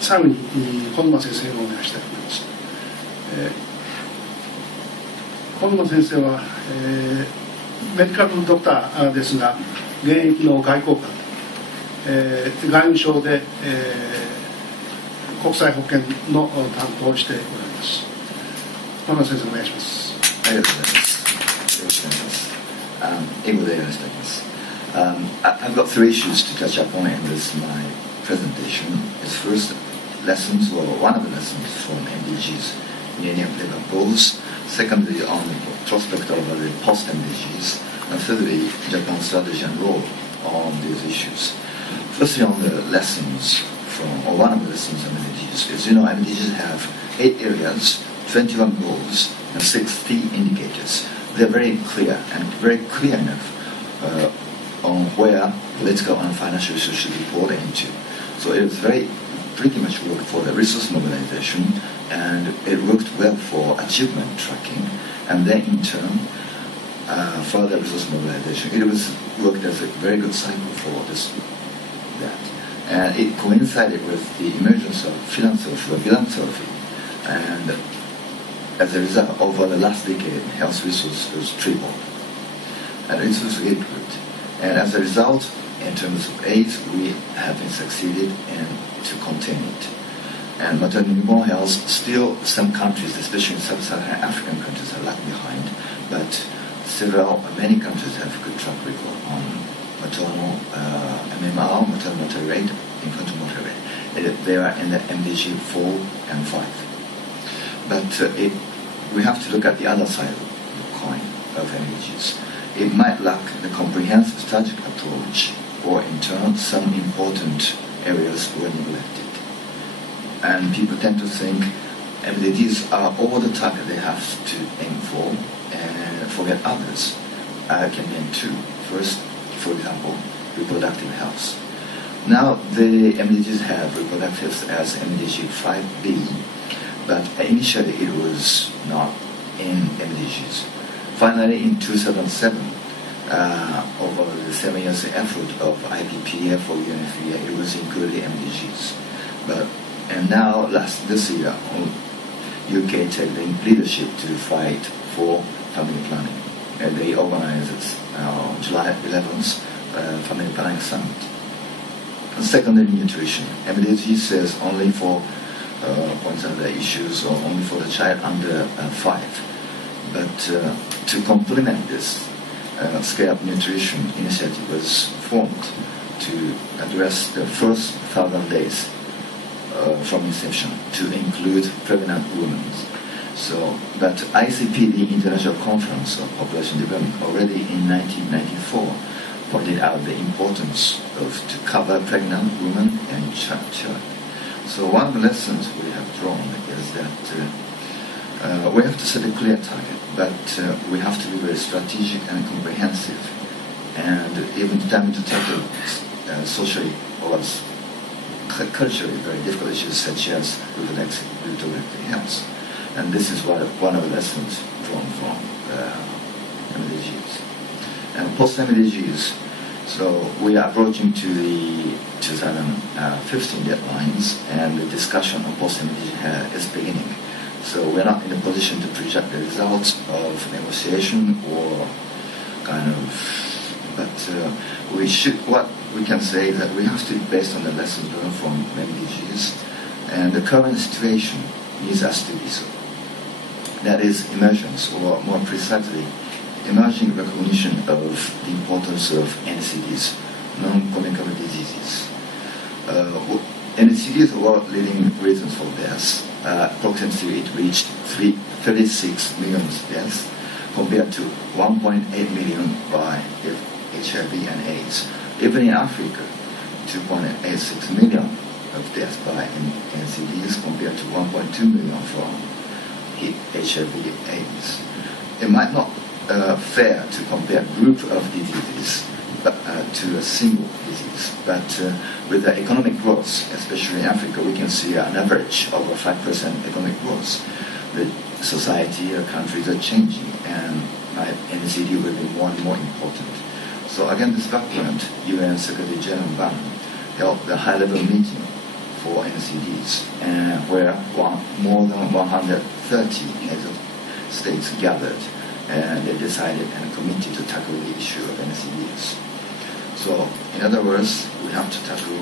最後に小沼先生をお願いしたいと思います。小沼先生は、メディカルドクターですが、現役の外交官、外務省で、国際保険の担当をしておられます。小沼先生、お願いします。ありがとうございます。よろしくお願いします。英語でやらせていただきます。I've got three issues to touch upon in this my presentation. It's first lessons, or one of the lessons from MDGs, Millennium Development Goals. Secondly, on the prospect of the post-MDGs. And thirdly, Japan's strategy and role on these issues. Firstly, on the lessons from, or one of the lessons of MDGs is, MDGs have 8 areas, 21 goals, and 60 indicators. They're very clear and very clear enough on where political and financial issues should be poured into. So it was pretty much worked for the resource mobilization, and it worked well for achievement tracking, and then in turn, further resource mobilization. It was worked as a very good cycle for that. And it coincided with the emergence of philanthropy, and as a result, over the last decade, health resources tripled. And it was really good. And as a result, in terms of AIDS, we have been succeeded in to contain it. And maternal newborn health, still some countries, especially sub-Saharan African countries, are lag behind. But many countries have good track record on maternal MMR, maternal mortality rate, infant mortality rate. They are in the MDG 4 and 5. But we have to look at the other side of the coin of MDGs. It might lack the comprehensive strategic approach, or in turn, some important areas were neglected. And people tend to think MDGs are all the target they have to aim for, and forget others. I can name 2. First, for example, reproductive health. Now, the MDGs have reproductive as MDG 5B, but initially it was not in MDGs. Finally, in 2007, over the 7 years effort of IPPF or UNFPA, it was included in MDGs. And now, this year, UK take the leadership to fight for family planning. And they organized July 11th Family Planning Summit. And secondly, nutrition. MDG says only for points out the issues, or only for the child under 5. But to complement this, Scale-Up Nutrition Initiative was formed to address the first 1,000 days from inception to include pregnant women. So that ICPD International Conference of Population Development already in 1994 pointed out the importance to cover pregnant women and child. So one of the lessons we have drawn is that we have to set a clear target, but we have to be very strategic and comprehensive, and even determined to tackle socially or culturally very difficult issues such as reproductive health. And this is one of the lessons drawn from MDGs. And post-MDGs, so we are approaching to the 2015 deadlines, and the discussion on post-MDG is beginning. So we're not in a position to project the results of negotiation or but what we can say is that we have to, based on the lessons learned from MDGs, and the current situation needs us to be so. That is emergence, or more precisely, emerging recognition of the importance of NCDs, non-communicable diseases. NCDs were leading reasons for deaths. Approximately it reached 36 million deaths, compared to 1.8 million by HIV and AIDS. Even in Africa, 2.86 million of deaths by NCDs, compared to 1.2 million from HIV AIDS. It might not fair to compare group of diseases to a single disease, but with the economic growth, especially in Africa, we can see an average of 5% economic growth. The society or countries are changing, and NCD will be more and more important. So again, this background, UN Secretary General Ban held the high-level meeting for NCDs, where more than 130 heads of states gathered, and they decided and committed to tackle the issue of NCDs. So, in other words, we have to tackle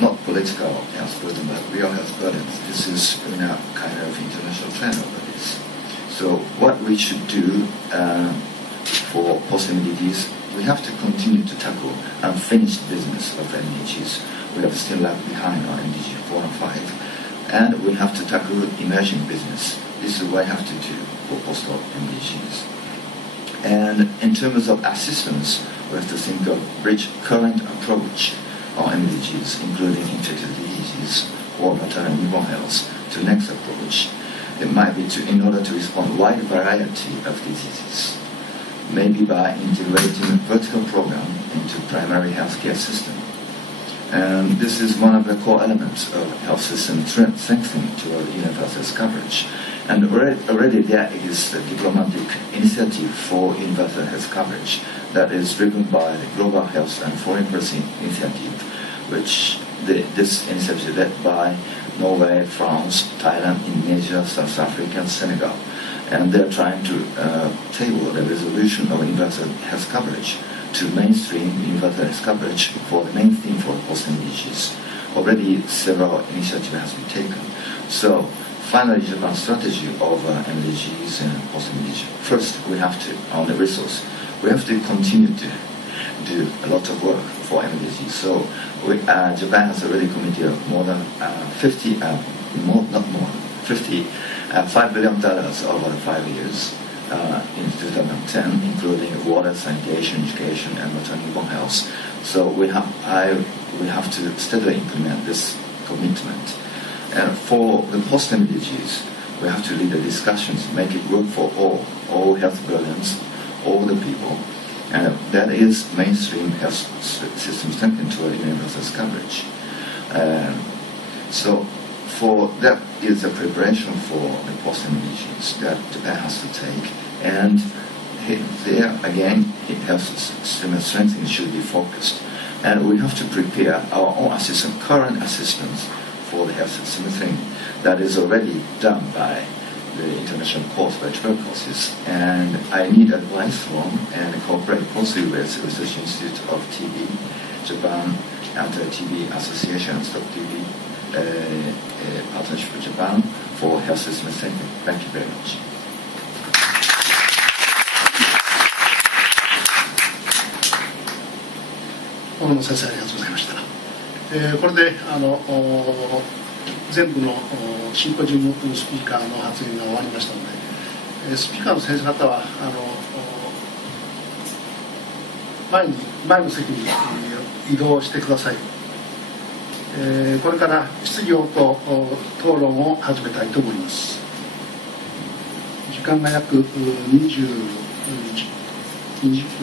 not political health burden, but real health burdens. This is a kind of international trend over this. So, what we should do for post-MDGs, we have to continue to tackle unfinished business of MDGs. We have still left behind on MDG 4 and 5, and we have to tackle emerging business. This is what we have to do for post-op MDGs. And in terms of assistance, we have to think of bridge current approach on MDGs, including infectious diseases or maternal newborn health, to next approach. It might be in order to respond to a wide variety of diseases, maybe by integrating vertical program into primary healthcare system. And this is one of the core elements of health system strengthening toward universal health coverage. And already there is a diplomatic initiative for universal health coverage that is driven by the Global Health and Foreign Policy Initiative, which this initiative is led by Norway, France, Thailand, Indonesia, South Africa, and Senegal. And they're trying to table the resolution of universal health coverage to mainstream universal health coverage for the main theme for post-MDGs. Already several initiatives have been taken. So finally, Japan's strategy of MDGs and post-MDGs. First, we have to, on the resource, we have to continue to do a lot of work for MDGs. So Japan has already committed more than $5 billion over 5 years in 2010, including water, sanitation, education, and maternal newborn health. So we have to steadily implement this commitment. And for the post-MDGs, we have to lead the discussions, make it work for all health burdens, all the people. And that is mainstream health system strengthening toward universal coverage. So for that is a preparation for the post-MDGs that Japan has to take. And there, again, health system strengthening should be focused. And we have to prepare our own assistance, current assistance for the health system thing that is already done by the international course, by tuberculosis. And I need advice from and cooperate closely with the Research Institute of TB, Japan Anti-TB Association, Stop TB, Partnership with Japan for health system strengthening. Thank you very much. 小野先生ありがとうございました。これで全部のシンポジウムスピーカーの発言が終わりましたので、スピーカーの先生方は前の席に移動してください。これから質疑応答討論を始めたいと思います。時間が約20分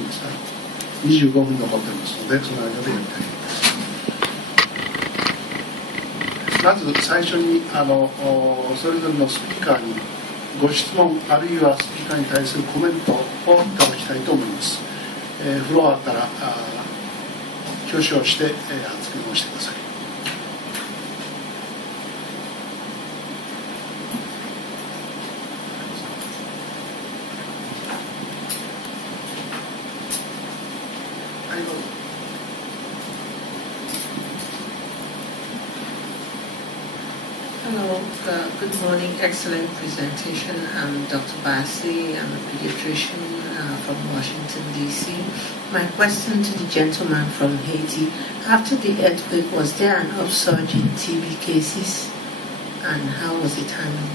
ですか、25分残っていますので、その間でやりたいと思います。まず最初にそれぞれのスピーカーにご質問あるいはスピーカーに対するコメントをいただきたいと思います。フロアから挙手をして発言をしてください。Hello, good morning, excellent presentation. I'm Dr. Bassi, I'm a pediatrician from Washington, D.C. My question to the gentleman from Haiti, after the earthquake, was there an upsurge in TB cases and how was it handled?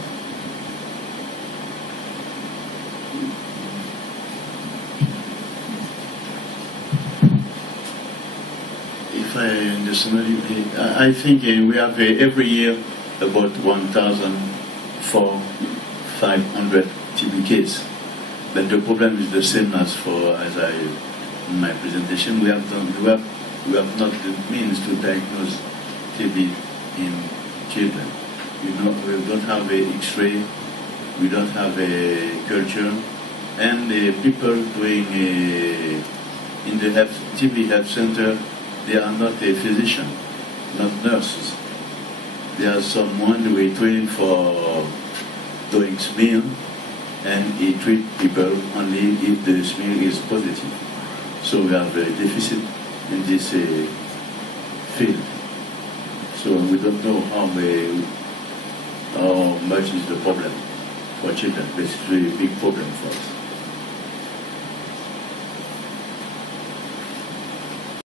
If I understand you, I think we have every year about 1,500 TB cases. But the problem is the same as in my presentation. We have not the means to diagnose TB in children. We don't have a X-ray, we don't have a culture, and people doing in the TB health center, they are not a physician, not nurses. There's someone we train for doing smear, and he treats people only if the smear is positive. So we have a deficit in this field. So we don't know how much is the problem for children. Basically, a big problem for us.